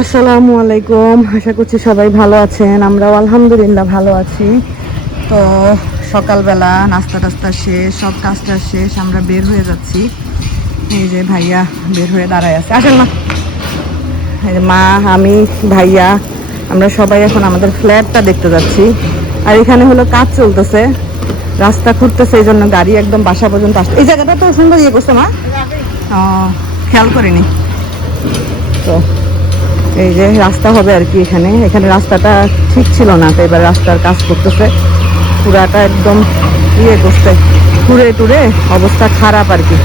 আসসালামু আলাইকুম। আশা করছি সবাই ভালো আছেন। আমরাও আলহামদুলিল্লাহ ভালো আছি। তো, সকালবেলা নাস্তা টাস্তা শেষ, সব কাজটা শেষ, আমরা বের হয়ে যাচ্ছি। এই যে ভাইয়া বের হয়ে দাঁড়ায় আছে। আসেন না মা, আমি, ভাইয়া, আমরা সবাই এখন আমাদের ফ্ল্যাটটা দেখতে যাচ্ছি। আর এখানে হলো কাজ চলতেছে। রাস্তা খুঁড়তেছে, এই জন্য গাড়ি একদম বাসা পর্যন্ত আসছে। এই জায়গাটা তো সুন্দর ইয়ে করছে মা। খেয়াল করিনি। তো এই যে রাস্তা হবে আর কি এখানে। এখানে রাস্তাটা ঠিক ছিল না, তো এবার রাস্তার কাজ করতেছে। পুরাটা একদম ইয়ে করছে, টুরে টুরে অবস্থা খারাপ আর কি।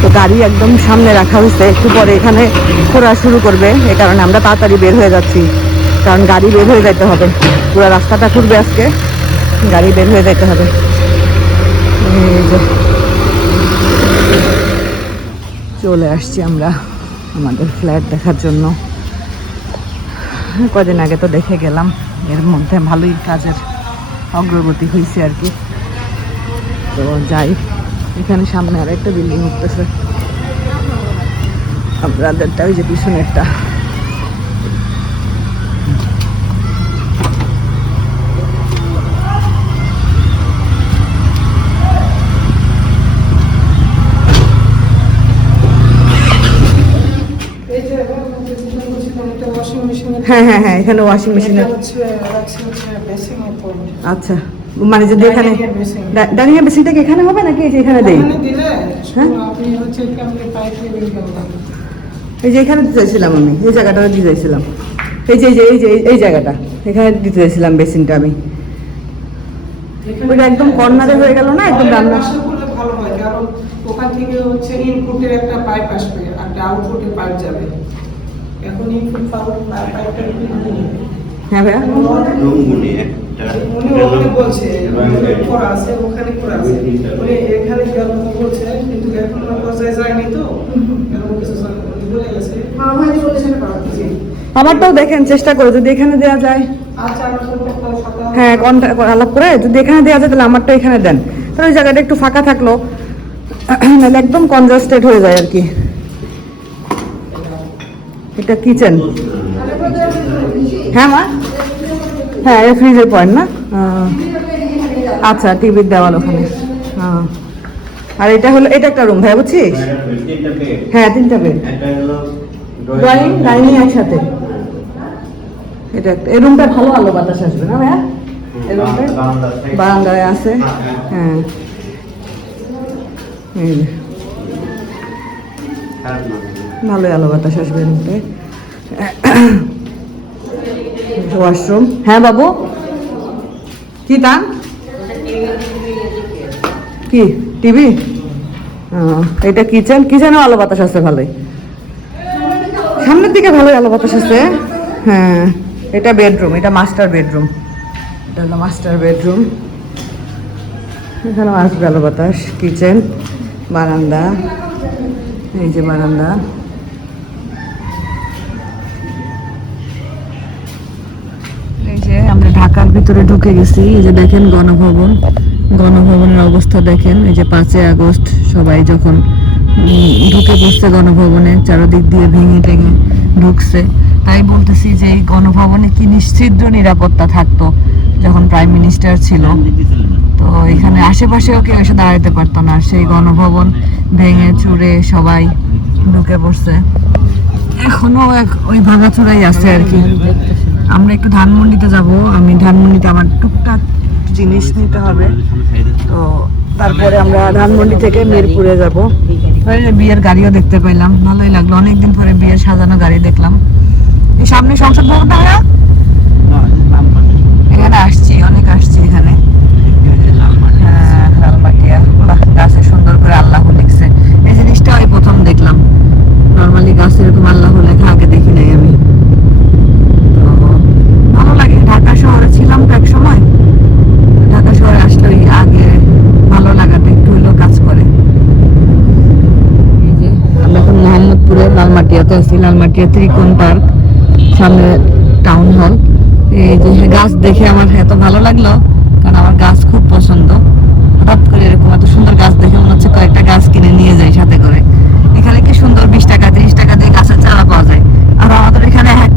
তো গাড়ি একদম সামনে রাখা হয়েছে, একটু পরে এখানে ঘোরা শুরু করবে, এ কারণে আমরা তাড়াতাড়ি বের হয়ে যাচ্ছি। কারণ গাড়ি বের হয়ে যেতে হবে। পুরো রাস্তাটা ঘুরবে আজকে, গাড়ি বের হয়ে যেতে হবে। চলে আসছি আমরা আমাদের ফ্ল্যাট দেখার জন্য। কদিন আগে তো দেখে গেলাম, এর মধ্যে ভালোই কাজের অগ্রগতি হয়েছে আর কি। তো যাই, এখানে সামনে আর একটা বিল্ডিং উঠতেছে। আপনাদেরটা ওই যে পিছনেরটা এই যে এখন যে যেটা বলছিলাম, এটা washing machine এর হ্যাঁ হ্যাঁ হ্যাঁ এখানে ওয়াশিং point। আচ্ছা মানে যদি এখানে ডাইনিং এর বেসিনটা এখানে হবে নাকি এই যে এখানে দেই? হ্যাঁ? এই যে এখানে দিতে চাইছিলাম আমি এই জায়গাটা দিতে চাইছিলাম। এই যে এই যে এই যে এই জায়গাটা এখানে দিতে চাইছিলাম বেসিনটা আমি। ওইটা একদম কর্নারে হয়ে গেল না একদম রান্না ভালো হয়, কারণ ওখান থেকে হচ্ছে ইনপুটের একটা পাইপ আসবে আর আউটপুটের পাইপ যাবে। এখন ইনপুট পাইপটা হ্যাঁ ভাইয়া? রুমগুলি উনি ওখানে বলছে করা আছে ওখানে করা আছে। উনি এখানে দেওয়ার বলছে? কিন্তু এখন পর্যায়ে যায়নি তো। এরকম কিছু। আমারটাও দেখেন চেষ্টা করে যদি এখানে দেওয়া যায়। আচ্ছা হ্যাঁ কন্ট্যাক্ট আলাপ করে যদি এখানে দেওয়া যায় তাহলে আমারটা এখানে দেন। তাহলে ওই জায়গাটা একটু ফাঁকা থাকল। নাহলে একদম কনজাস্টেড হয়ে যায় আর কি। এটা কিচেন। হ্যাঁ মা? হ্যাঁ এই ফ্রিজের পয়েন্ট না? আচ্ছা টিভির দেওয়াল ওখানে। হ্যাঁ আর এটা হলো, এটা একটা রুম ভাই বুঝছিস? হ্যাঁ তিনটা বেড ড্রয়িং ডাইনিং একসাথে। এটা এই রুমটা ভালো আলো বাতাস আসবে না, ভাইয়া? বারান্দায় আছে। হ্যাঁ। ভালোই আলো বাতাস আসবে ওয়াশরুম। হ্যাঁ বাবু। কি দাম কি টিভি? এটা কিচেন? কিচেনেও আলো বাতাস আছে ভালোই। সামনের দিকে ভালোই আলো বাতাস আছে হ্যাঁ এটা বেডরুম এটা মাস্টার বেডরুম। এটা হলো মাস্টার বেডরুম। এখানেও আসবে আলো বাতাস। কিচেন বারান্দা। এই যে বারান্দা এই যে আমরা ঢাকার ভিতরে ঢুকে গেছি, এই যে দেখেন গণভবন। গণভবনের অবস্থা দেখেন, এই যে পাঁচই আগস্ট, সবাই যখন ঢুকে পড়ছে গণভবনে, চারদিক দিয়ে ভেঙে টেঙে ঢুকছে। তাই বলতেছি যে এই গণভবনে কি নিশ্চিদ্র নিরাপত্তা থাকতো, যখন প্রাইম মিনিস্টার ছিল। তো এখানে আশেপাশেও কেউ এসে দাঁড়াতে পারতো না, সেই গণভবন ভেঙে চুরে সবাই ঢুকে পড়ছে। এখনও এক- ওই ভাঙাচোরাই আছে আর কি। আমরা একটু ধানমন্ডিতে যাব, আমি ধানমন্ডিতে আমার টুকটাক জিনিস নিতে হবে। তো তারপরে আমরা ধানমন্ডি থেকে মিরপুরে যাব। বিয়ের গাড়িও দেখতে পেলাম ভালোই লাগল। অনেকদিন পরে বিয়ের সাজানো গাড়ি দেখলাম। এই সামনে সংসদ ভবনটা ভাইয়া? এখানে আসছি, অনেক আসছি এখানে। হ্যাঁ লালমাটিয়া। গাছে সুন্দর করে আল্লাহ লিখছে এই জিনিসটা ওই প্রথম দেখলাম নর্মালি গাছে এরকম আল্লাহ লেখা আগে দেখি নাই আমি তো ভালো লাগে ঢাকা শহরে ছিলাম তো এক সময় ঢাকা শহরে আসলে ওই আগে ভালো লাগাটা একটু হলেও কাজ করে এই যে আমরা এখন মোহাম্মদপুরে লালমাটিয়াতে লালমাটিয়া ত্রিকোণ পার্ক, সামনে টাউন হল এই যে গাছ দেখে আমার এত ভালো লাগল, কারণ আমার গাছ খুব পছন্দ। হঠাৎ করে এরকম এত সুন্দর গাছ দেখে মনে হচ্ছে কয়েকটা গাছ কিনে নিয়ে যাই সাথে করে। এখানে কি সুন্দর বিশ টাকা তিরিশ টাকা দিয়ে গাছের চারা পাওয়া যায় আর আমাদের এখানে এক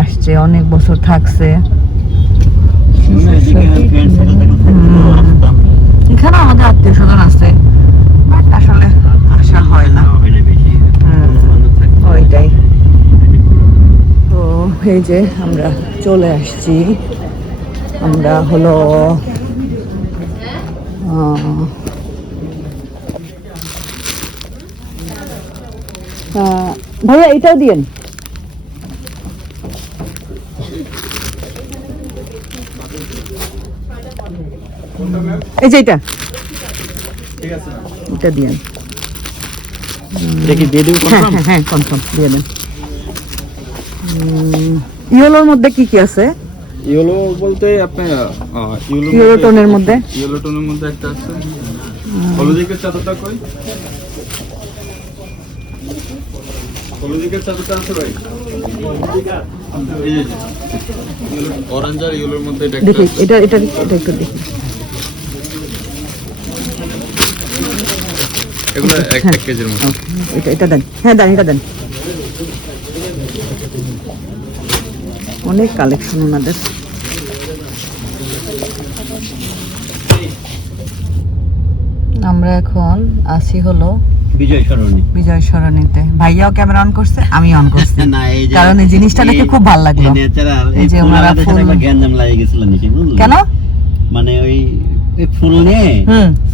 আসছে অনেক বছর থাকছে এখানে আমাদের আত্মীয় স্বজন আছে বাট আসলে আসা হয় না হুম, ওইটাই তো এই যে আমরা চলে আসছি। আমরা হলো ভাইয়া এটাও দিয়েন। এই যে এটা। এটা দিয়েন। দেখি দিয়ে দেবো? হ্যাঁ হ্যাঁ হ্যাঁ কনফার্ম দিয়ে দেন। ইয়েলোর মধ্যে কি কি আছে? ইয়েলো বলতে আপনি ইয়েলো টোনের মধ্যে? ইয়েলো টোনের মধ্যে একটা আছে। হলুদিকের চাদরটা কই? হলুদিকের চাদরটা আছে ভাই? অরেঞ্জ আর ইয়েলোর মধ্যে এটা দেখি এটা এটা এটা একটু দেখি। এগুলো এক এক কেজির মতো এটা এটা দেন। হ্যাঁ দেন এটা দেন। অনেক কালেকশন ওনাদের। আমরা এখন আসি হলো বিজয় সরণি। বিজয় সরণিতে। ভাইয়াও ক্যামেরা অন করছে আমি অন করছি। না এই যে কারণ এই জিনিসটা দেখে খুব ভালো লাগল। এই এই যে ওনারা ফুল- গ্যাঞ্জাম লাগিয়ে গেছিল নাকি কেন? মানে ওই ফুল নিয়ে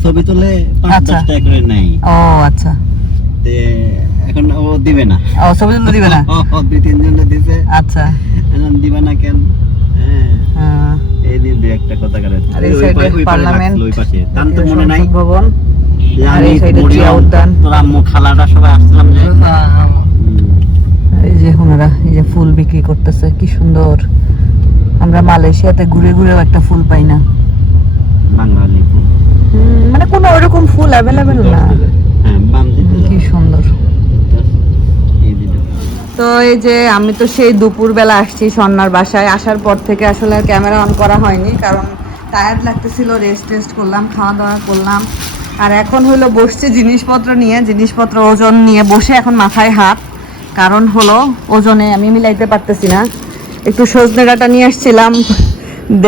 ছবি তুলে পাঁচ আচ্ছা। দশ টাকা করে নেয়। ও আচ্ছা। এখন ও দিবে না। ও ছবি তুলতে দিবে না? ও, ও দুই তিন জনে দিছে। আচ্ছা। এখন দিবে না কেন? হ্যাঁ। এই দিন দুই একটা কথা করে আর এই সাইডে পার্লামেন্ট। ওই পাশে। তার তো মনে নাই। ভবন। যে আর এই সাইডে জিয়া উদ্যান। তোর আম্মু খালাটা সবাই আসছিলাম যে। এই যে ওনারা এই যে ফুল বিক্রি করতেছে কি সুন্দর। আমরা মালয়েশিয়াতে ঘুরে ঘুরেও একটা ফুল পাই না। বাঙালি মানে কোনো ওরকম ফুল অ্যাভেলেবেল না। হ্যাঁ কি সুন্দর। এই তো এই যে আমি তো সেই দুপুরবেলা আসছি সন্ন্যার বাসায়। আসার পর থেকে আসলে আর ক্যামেরা অন করা হয়নি, কারণ টায়ার্ড লাগতেছিল রেস্ট টেস্ট করলাম খাওয়া দাওয়া করলাম। আর এখন হলো বসছে জিনিসপত্র নিয়ে, জিনিসপত্র ওজন নিয়ে বসে এখন মাথায় হাত। কারণ হলো ওজনে আমি মিলাইতে পারতেছি না। একটু সজনে ডাটা নিয়ে আসছিলাম।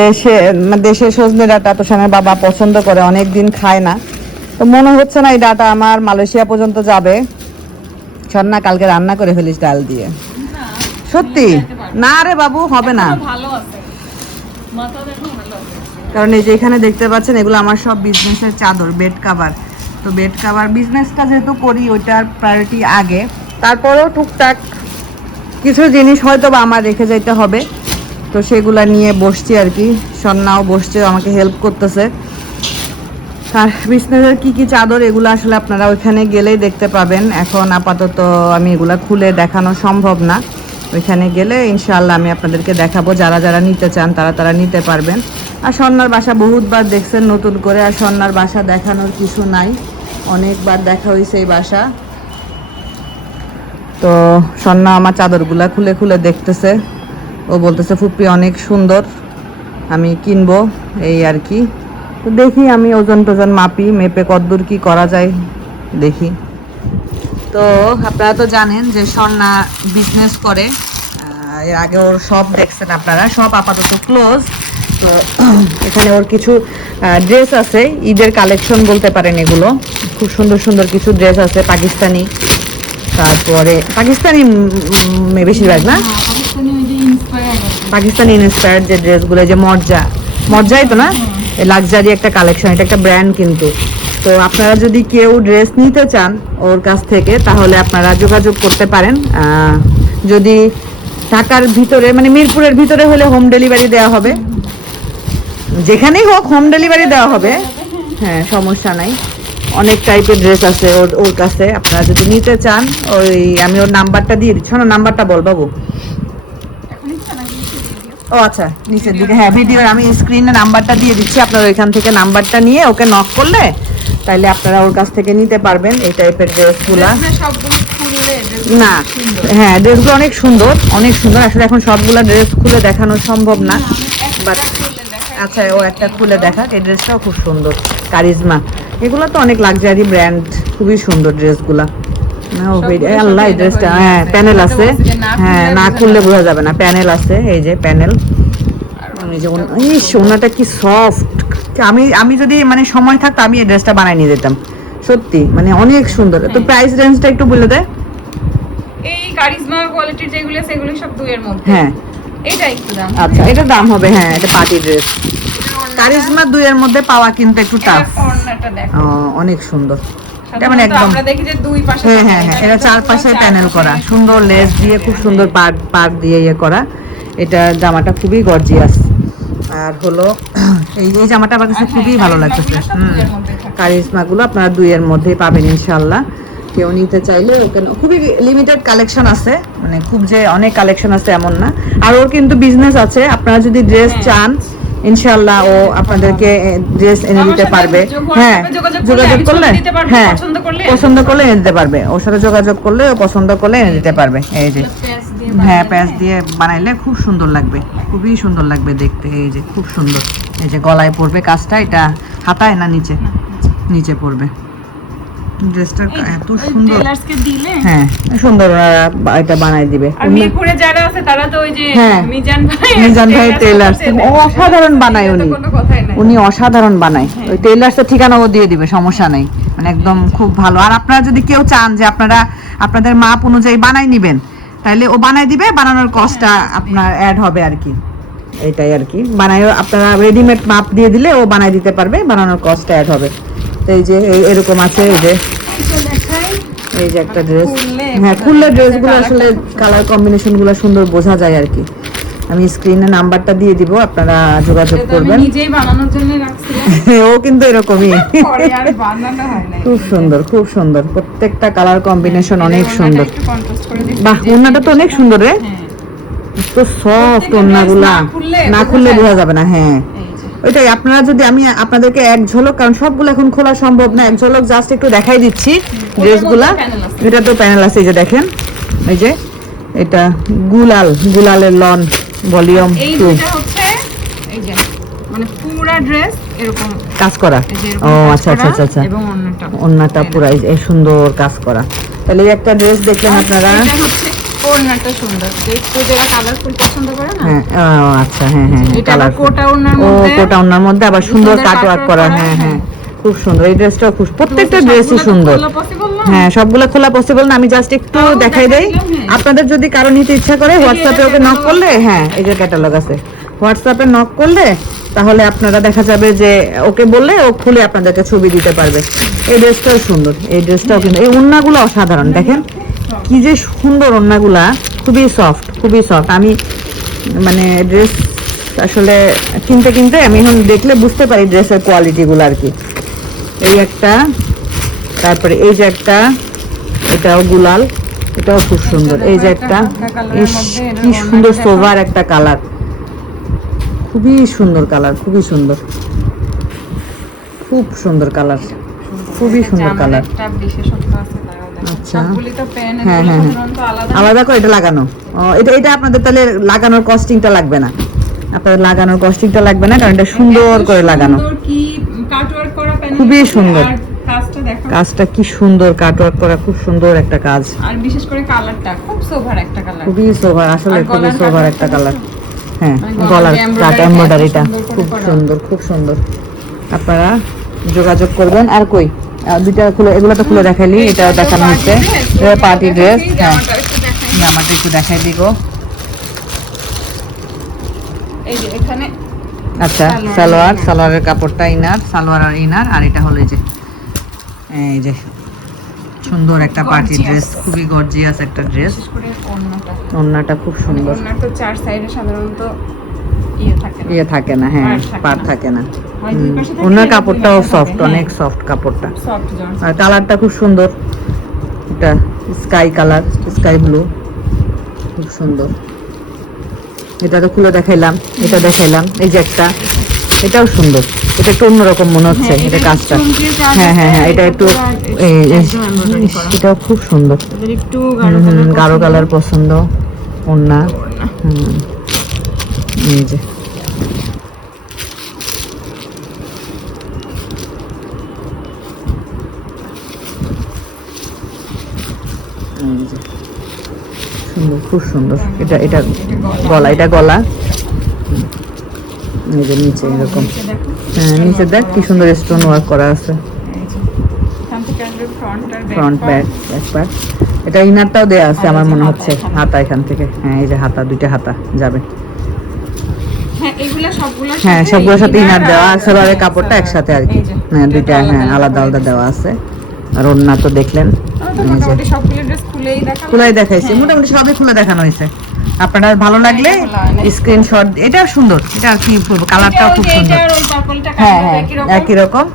দেশে মানে দেশের সজনে ডাটা তো স্বামীর বাবা পছন্দ করে অনেক দিন খায় না। তো মনে হচ্ছে না এই ডাটা আমার মালয়েশিয়া পর্যন্ত যাবে। সন্না কালকে রান্না করে ফেলিস ডাল দিয়ে। সত্যি? না রে বাবু হবে না। কারণ এই যে এখানে দেখতে পাচ্ছেন এগুলো আমার সব বিজনেসের চাদর বেড কাভার তো বেড কাভার বিজনেসটা যেহেতু করি ওইটার প্রায়োরিটি আগে। তারপরেও টুকটাক কিছু জিনিস হয়তো বা আমার রেখে যাইতে হবে। তো সেগুলা নিয়ে বসছি আর কি। সন্নাও বসছে আমাকে হেল্প করতেছে। আর বিজনেসের কি কি চাদর, এগুলো আসলে আপনারা ওইখানে গেলেই দেখতে পাবেন। এখন আপাতত আমি এগুলা খুলে দেখানো সম্ভব না। ওইখানে গেলে ইনশাল্লাহ আমি আপনাদেরকে দেখাবো, যারা যারা নিতে চান তারা তারা নিতে পারবেন। আর স্বর্ণার বাসা বহুতবার দেখছেন নতুন করে, আর স্বর্ণার বাসা দেখানোর কিছু নাই। অনেকবার দেখা হয়েছে এই বাসা। তো স্বর্ণা আমার চাদরগুলা খুলে খুলে দেখতেছে। ও বলতেছে, ফুপি, অনেক সুন্দর। আমি কিনবো। এই আর কি। তো দেখি আমি ওজন টোজন মাপি মেপে কদ্দূর কি করা যায় দেখি। তো আপনারা তো জানেন যে স্বর্ণা বিজনেস করে। এর আগে ওর সব দেখছেন আপনারা সব আপাতত ক্লোজ তো এখানে ওর কিছু ড্রেস আছে ঈদের কালেকশন বলতে পারেন এগুলো। খুব সুন্দর সুন্দর কিছু ড্রেস আছে পাকিস্তানি। তারপরে পাকিস্তানি বেশিরভাগ না? পাকিস্তানি ইন্সপায়ার্ড যে ড্রেসগুলো যে মর্জা মর্জাই তো না? লাক্সারি একটা কালেকশন এটা একটা ব্র্যান্ড কিন্তু। তো আপনারা যদি কেউ ড্রেস নিতে চান ওর কাছ থেকে, তাহলে আপনারা যোগাযোগ করতে পারেন। যদি ঢাকার ভিতরে মানে মিরপুরের ভিতরে হলে হোম ডেলিভারি দেওয়া হবে। যেখানেই হোক হোম ডেলিভারি দেওয়া হবে। হ্যাঁ সমস্যা নাই। অনেক টাইপের ড্রেস আছে ওর ওর কাছে। আপনারা যদি নিতে চান, ওই, আমি ওর নাম্বারটা দিয়ে দিচ্ছি। না নাম্বারটা বল বাবু। ও আচ্ছা নিচের দিকে। হ্যাঁ ভিডিও আমি স্ক্রিনে নাম্বারটা দিয়ে দিচ্ছি। আপনারা ওইখান থেকে নাম্বারটা নিয়ে ওকে নক করলে তাইলে আপনারা ওর কাছ থেকে নিতে পারবেন এই টাইপের ড্রেসগুলা না হ্যাঁ ড্রেসগুলো অনেক সুন্দর অনেক সুন্দর। আসলে এখন সবগুলা ড্রেস খুলে দেখানো সম্ভব না বাট আচ্ছা ও একটা খুলে দেখাক। এই ড্রেসটাও খুব সুন্দর কারিজমা। এগুলো তো অনেক লাক্সারি ব্র্যান্ড খুবই সুন্দর ড্রেসগুলা আল্লাহ ড্রেসটা হ্যাঁ প্যানেল এটা আছে। হ্যাঁ না খুললে বোঝা যাবে না প্যানেল আছে এই যে প্যানেল এই এই সোনাটা কি সফট আমি আমি যদি মানে সময় থাকতো আমি এই ড্রেসটা বানাই নিয়ে যেতাম। সত্যি মানে অনেক সুন্দর। তো হ্যাঁ। প্রাইস রেঞ্জটা একটু বলে দেয় এই কারিজমা কোয়ালিটির যেগুলো সেগুলো সব দুইয়ের মধ্যে। হ্যাঁ। এটা একটু দাম। আচ্ছা এটার দাম হবে হ্যাঁ এটা পার্টি ড্রেস কারিজমা দুইয়ের মধ্যে পাওয়া কিন্তু একটু টাফ অনেক সুন্দর। এটা মানে একদম? আমরা দেখি যে দুই পাশে হ্যাঁ হ্যাঁ হ্যাঁ এটা চারপাশে চারপাশে প্যানেল করা। সুন্দর লেস দিয়ে খুব সুন্দর পার পার দিয়ে ইয়ে করা। এটা জামাটা খুবই গর্জিয়াস আর হলো এই এই জামাটা আমার কাছে খুবই হ্যাঁ, ভালো কারিজমাগুলো লাগতেছে। হুম। দুইয়ের মধ্যে কারিজমাগুলো আপনারা দুইয়ের মধ্যেই পাবেন ইনশাল্লাহ কেউ নিতে চাইলে ওখানে খুবই লিমিটেড কালেকশন আছে। মানে খুব যে অনেক কালেকশন আছে এমন না। আর ওর কিন্তু বিজনেস আছে। আপনারা যদি ড্রেস হ্যাঁ। চান ইনশাল্লাহ ও আপনাদেরকে ড্রেস এনে আমার দিতে পারবে। হ্যাঁ যোগাযোগ করলে হ্যাঁ পছন্দ করলে। এনে দিতে পারবে। ওর সাথে যোগাযোগ করলে ও পছন্দ করলে এনে দিতে পারবে। এই যে হ্যাঁ প্যাঁচ দিয়ে বানাইলে খুব সুন্দর লাগবে। খুবই সুন্দর লাগবে দেখতে এই যে খুব সুন্দর। এই যে গলায় পড়বে কাজটা এটা হাতায় না নিচে। নিচে পড়বে। ড্রেসটা এত সুন্দর। টেলার্সকে দিলে? হ্যাঁ সুন্দর এটা দিবে। আর মিরপুরে যারা আছে তারা তো ওই যে হ্যাঁ। মিজান ভাই মিজান ভাই টেলার্স টেলার্স ও অসাধারণ বানায় উনি। উনি অসাধারণ বানায়। হ্যাঁ। ওই টেলার্সের ঠিকানাও দিয়ে দিবে সমস্যা নেই। মানে একদম খুব ভালো। আর আপনারা যদি কেউ চান যে আপনারা আপনাদের মাপ অনুযায়ী বানাই নিবেন তাহলে ও বানাই দিবে বানানোর কস্টটা আপনার অ্যাড হবে আর কি। এটাই আর কি। বানায় আপনারা রেডিমেড মাপ দিয়ে দিলে ও বানাই দিতে পারবে বানানোর কস্টটা অ্যাড হবে। তো এই যে এরকম আছে এই যে। এই যে একটা ড্রেস হ্যাঁ খুললে ড্রেসগুলো আসলে কালার কম্বিনেশনগুলো সুন্দর বোঝা যায় আর কি। আমি স্ক্রিনে নাম্বারটা দিয়ে দিব আপনারা যোগাযোগ করবেন। নিজেই বানানোর জন্য ও কিন্তু এরকমই। হয় খুব সুন্দর খুব সুন্দর। প্রত্যেকটা কালার কম্বিনেশন অনেক সুন্দর। বাহ যে তো অনেক সুন্দর রে। হ্যাঁ, তো সফট প্রত্যেকটা না খুললে বোঝা। যাবে না হ্যাঁ। এই যে। ওইটাই আপনারা যদি আমি আপনাদেরকে এক ঝলক কারণ সবগুলো এখন খোলা সম্ভব না এক ঝলক জাস্ট একটু দেখাই দিচ্ছি ড্রেসগুলা। এটা তো প্যানেল আছে এই যে দেখেন এই যে এটা গুলাল গুলালের লন ভলিউম টু হচ্ছে এই যে মানে পুরা ড্রেস এরকম কাজ করা। ও আচ্ছা আচ্ছা আচ্ছা আচ্ছা। এবং অন্যটা। ওন্নাটা পুরো এই সুন্দর কাজ করা। তাহলে এই একটা ড্রেস দেখলেন আপনারা। ওড়নাটা সুন্দর। একটু যারা কালারফুল পছন্দ করে না হ্যাঁ আচ্ছা হ্যাঁ হ্যাঁ এটা কোটা ওড়নার ও কোটা ওনার মধ্যে আবার সুন্দর সুন্দর কাটওয়ার্ক কাটওয়ার্ক করা করা, হ্যাঁ হ্যাঁ হ্যাঁ। খুব সুন্দর। এই ড্রেসটাও খুব প্রত্যেকটা ড্রেসই সুন্দর। খোলা possible না? হ্যাঁ সবগুলো খোলা পসিবল না আমি জাস্ট একটু দেখাই দেই। দিলাম, হ্যাঁ। আপনাদের যদি কারও নিতে ইচ্ছা করে হোয়াটসঅ্যাপে ওকে নক করলে হ্যাঁ এই যে ক্যাটালগ আছে। হোয়াটসঅ্যাপে নক করলে তাহলে আপনারা দেখা যাবে যে ওকে বললে ও খুলে আপনাদেরকে ছবি দিতে পারবে। এই ড্রেসটাও সুন্দর এই ড্রেসটাও কিন্তু এই ওন্নাগুলো অসাধারণ দেখেন। কি যে সুন্দর ওন্নাগুলা খুবই সফট খুবই সফট আমি মানে ড্রেস আসলে কিনতে কিনতে আমি এখন দেখলে বুঝতে পারি ড্রেসের কোয়ালিটিগুলো আর কি। এই একটা তারপরে এই যে একটা এটাও গুলাল এটাও খুব সুন্দর। এই যে একটা কি সুন্দর সোভার একটা কালার খুবই সুন্দর কালার খুবই সুন্দর। খুব সুন্দর কালার খুবই সুন্দর কালার বিশেষত্ব আছে। আচ্ছা। হ্যাঁ, হ্যাঁ, হ্যাঁ। আলাদা। করে এটা লাগানো। ও, এটা এটা আপনাদের তাহলে লাগানোর কস্টিংটা লাগবে না। আপনাদের লাগানোর কস্টিংটা লাগবে না কারণ এটা সুন্দর করে লাগানো। খুবই সুন্দর। কাজটা কি সুন্দর কাটওয়ার্ক করা খুব সুন্দর একটা কাজ। আর বিশেষ করে কালারটা খুব সোভার একটা কালার খুবই সোভার আসলে খুবই সোভার একটা কালার হ্যাঁ মানে গলার কাট এমব্রয়ডারিটা খুব সুন্দর খুব সুন্দর। আপনারা যোগাযোগ করবেন। আর কই? দুইটা খুলে এগুলো তো খুলে দেখাইলি এটা দেখানো হচ্ছে পার্টি ড্রেস হ্যাঁ। জামাটা একটু দেখাই দিব। এই যে এখানে আচ্ছা সালোয়ার, সালোয়ার সালোয়ারের কাপড়টা ইনার সালোয়ার আর ইনার আর এটা হলো এই যে এই যে সুন্দর একটা পার্টি ড্রেস খুবই গর্জিয়াস একটা ড্রেস। ওড়নাটা। খুব সুন্দর। ওড়নার তো চার সাইডে সাধারণত ইয়ে থাকে না। ইয়ে হ্যাঁ থাকে পার না। থাকে না। হয় ওনার কাপড়টাও সফট অনেক। সফট কাপড়টা। আর কালারটা খুব সুন্দর। এটা স্কাই কালার স্কাই ব্লু খুব সুন্দর। এটা তো খুলে দেখাইলাম এটা দেখাইলাম। এই যে একটা এটাও সুন্দর। এটা একটু অন্যরকম মনে হচ্ছে হ্যাঁ, এটা কাজটা। হ্যাঁ হ্যাঁ হ্যাঁ এটা একটু। এটাও খুব সুন্দর। একটু গাঢ় কালার পছন্দ। ওড়না। হুম। এই যে। সুন্দর। খুব সুন্দর। এটা এটা গলা এটা গলা। এই যে নিচে এরকম। হ্যাঁ নিচে দেখ কি সুন্দর স্টোন ওয়ার্ক করা আছে। ফ্রন্ট আর ব্যাক ব্যাক এটা ইনারটাও দেয়া আছে আমার মনে হচ্ছে হাতা এখান থেকে। হ্যাঁ এই যে হাতা দুইটা হাতা যাবে। হ্যাঁ হ্যাঁ সবগুলোর সাথে ইনার দেওয়া আর সালোয়ারের কাপড়টা একসাথে আর কি। হ্যাঁ দুইটা হ্যাঁ আলাদা আলাদা। আলাদা দেওয়া আছে। আর ওড়না তো দেখলেন। খুলেই দেখাইছে। মোটামুটি সবই খুলে দেখানো হয়েছে। আপনার ভালো লাগলে হয় স্ক্রিনশট এটা সুন্দর। এটা আর কি কালারটাও খুব সুন্দর। হ্যাঁ হ্যাঁ একই রকম।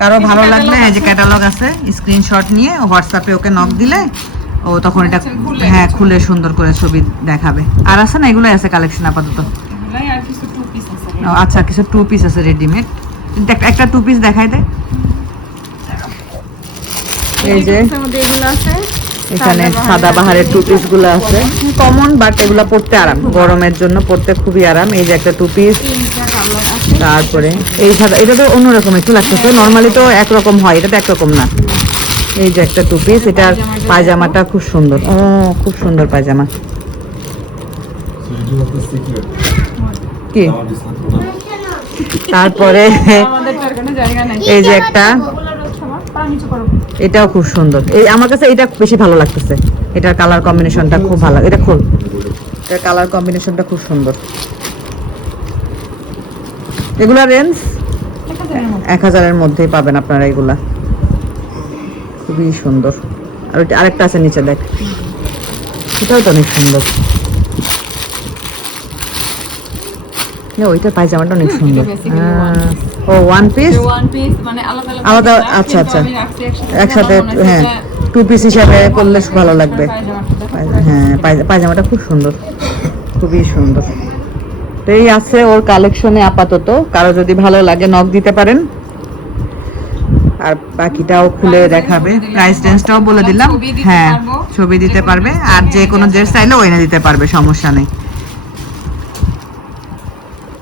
কারও ভালো লাগলে এই যে ক্যাটালগ আছে স্ক্রিনশট নিয়ে হোয়াটসঅ্যাপে ওকে নক দিলে ও তখন এটা আচ্ছা, হ্যাঁ খুলে সুন্দর করে ছবি দেখাবে। আর আছে না এগুলোই আছে কালেকশন আপাতত? এগুলাই আর কিছু টু পিস আছে ও, আচ্ছা কিছু টু পিস আছে রেডিমেড একটা টু পিস দেখাই দে। এই যে এগুলো আছে। এখানে সাদা বাহারের টু পিসগুলো আছে। কমন বাট এগুলো পরতে আরাম। গরমের জন্য পরতে খুবই আরাম। এই যে একটা টু পিস তারপরে এই সাদা এটা তো অন্যরকম একটু লাগতেছে। নর্মালি তো একরকম হয় এটা তো একরকম না। এই যে একটা টু পিস এটার পায়জামাটা খুব সুন্দর। ও খুব সুন্দর পায়জামা। কি? তারপরে আমাদের তার কোনো জায়গা নাই। এই যে একটা এটাও খুব সুন্দর। এই আমার কাছে এটা বেশি ভালো লাগতেছে। এটার কালার কম্বিনেশনটা খুব ভালো। এটা খুব এটার কালার কম্বিনেশনটা খুব সুন্দর। এগুলা রেঞ্জ এক হাজারের মধ্যেই পাবেন আপনারা এগুলা। খুবই সুন্দর। আর আরেকটা আছে নিচে দেখ। এটাও তো অনেক সুন্দর। না, ওইটার পায়জামাটা অনেক সুন্দর। ও ওয়ান পিস ওয়ান পিস মানে আলাদা আচ্ছা, আচ্ছা। একসাথে মনে হ্যাঁ টু পিস হিসাবে পরলে ভালো লাগবে। হ্যাঁ পায়জা- পায়জামাটা খুব সুন্দর। খুবই সুন্দর। তো এই আছে ওর কালেকশনে আপাতত। কারও যদি ভালো লাগে নখ দিতে পারেন। আর বাকিটাও খুলে দেখাবে। প্রাইস রেঞ্জটাও বলে দিলাম। হ্যাঁ ছবি দিতে পারবে। আর যে কোনো ড্রেস। চাইলে ওইনে দিতে পারবে সমস্যা নেই।